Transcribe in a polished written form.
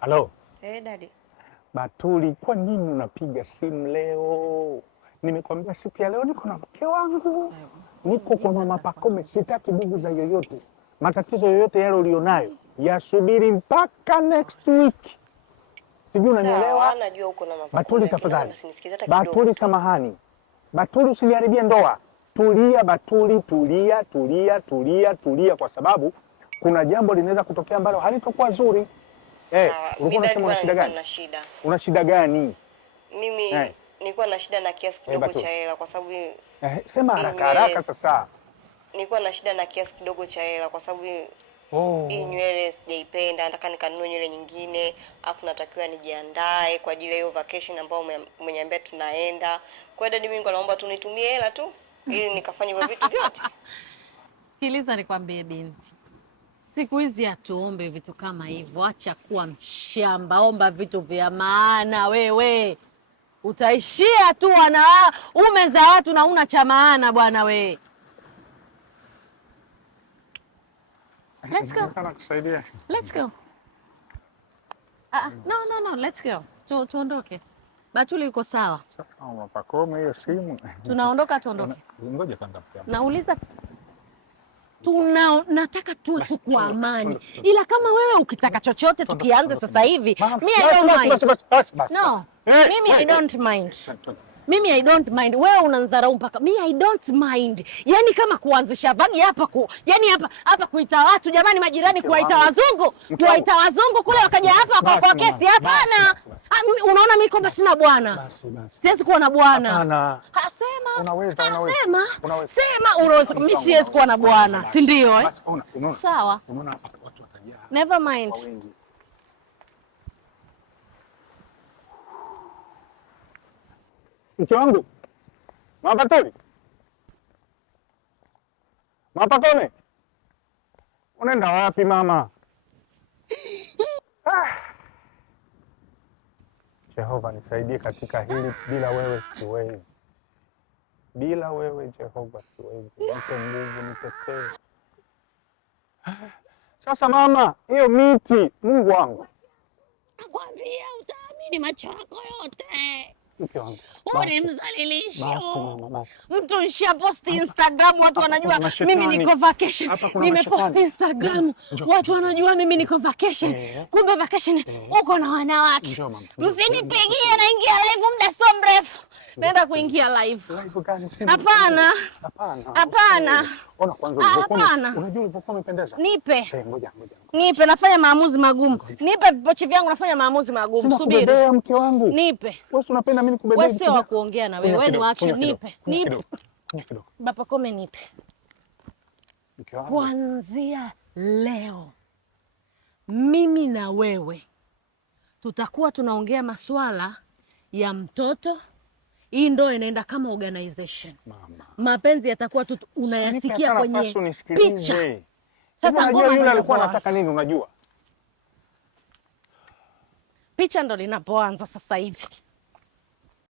Halo. Daddy. Batuli, kwa nini unapiga simu leo? Nimekwambia siku ya leo niko na mke wangu. Niko kwa mama Pakome, sitaki bugu za yoyote. Matatizo yoyote yale ulionayo yasubiri mpaka next week. Sijui unanielewa? Najua uko na mama Pakome. Batuli tafadhali. Batuli samahani. Batuli usiniharibie ndoa. Tulia Batuli, tulia kwa sababu kuna jambo linaweza kutokea ambalo halitokuwa zuri. Ulikuwa unasema una shida gani? Una shida gani? Mimi nilikuwa na shida na kiasi kidogo cha hela kwa sababu sema haraka sasa. Nilikuwa na shida na kiasi kidogo cha hela kwa sababu hii nywele sijaipenda, nataka nikanunue nywele nyingine, afu natakiwa nijiandae kwa ajili ya hiyo vacation ambayo umeniambia tunaenda. Kwa hiyo mimi naomba tu nitumie hela tu ili nikafanye hivyo vitu vyote. Sikiliza nikwambie binti. Siku hizi hatuombe vitu kama hivyo. Acha kuwa mshamba, omba vitu vya maana wewe. Utaishia tu ume za watu na una cha maana bwana we. Let's go. Let's go. No, let's go. Tuondoke. Batuli yuko sawa. Sasa mama Pakome hiyo simu. Tunaondoka tuondoke. Ngoja kwanza. Nauliza nataka tuwe tu kwa amani. Ila kama wewe ukitaka chochote tukianze sasa hivi, mimi I don't mind. No. Mimi I don't mind. Mimi I don't mind. Wewe unanidharau mpaka. Mimi I don't mind. Yaani kama kuanzisha vagi hapa yaani hapa kuita watu jamani majirani kuwaita wazungu kule wakaja hapa kwa kesi hapana. Unaona mimi kwamba sina bwana. Siwezi kuwa na bwana. Hapana. Sema. Unaweza. Sema unaweza. Mimi siwezi kuwa na bwana, si ndio Sawa. Unaona hapa watu watajaa. Never mind. Mke wangu. Mama Batuli. Mama Pakome. Unaenda wapi mama? Jehova nisaidie katika hili, bila wewe siwezi. Bila wewe Jehova siwezi. Nipe nguvu, nitetee. Sasa mama, hiyo miti, Mungu wangu. Nakwambia utaamini macho yako yote. Mke wangu. Ni mzalilisho. Mtu nishaposti Instagram, watu wanajua mimi niko vacation. Nimeposti Instagram, watu wanajua mimi niko vacation. Kumbe vacation uko na wanawake. Msinipigie, naingia live muda sio mrefu. Naenda kuingia live. Live gani? Hapana. Ona kwanza unajua ulivyokuwa umependeza. Nipe. Ngoja. Nipe, nafanya maamuzi magumu. Nipe vipochi vyangu, nafanya maamuzi magumu. Subiri. Subiri mke wangu. Nipe. Wewe unapenda mimi nikubebee? Wewe sio wa kuongea na wewe. Wewe ni waache. Nipe. Baba Pakome nipe. Mke wangu. Kuanzia leo mimi na wewe tutakuwa tunaongea masuala ya mtoto. Hii ndio inaenda kama organization. Mama. Mapenzi yatakuwa tu unayasikia kwenye picha. Sasa ngoma yule alikuwa anataka nini unajua? Picha ndo linapoanza sasa hivi.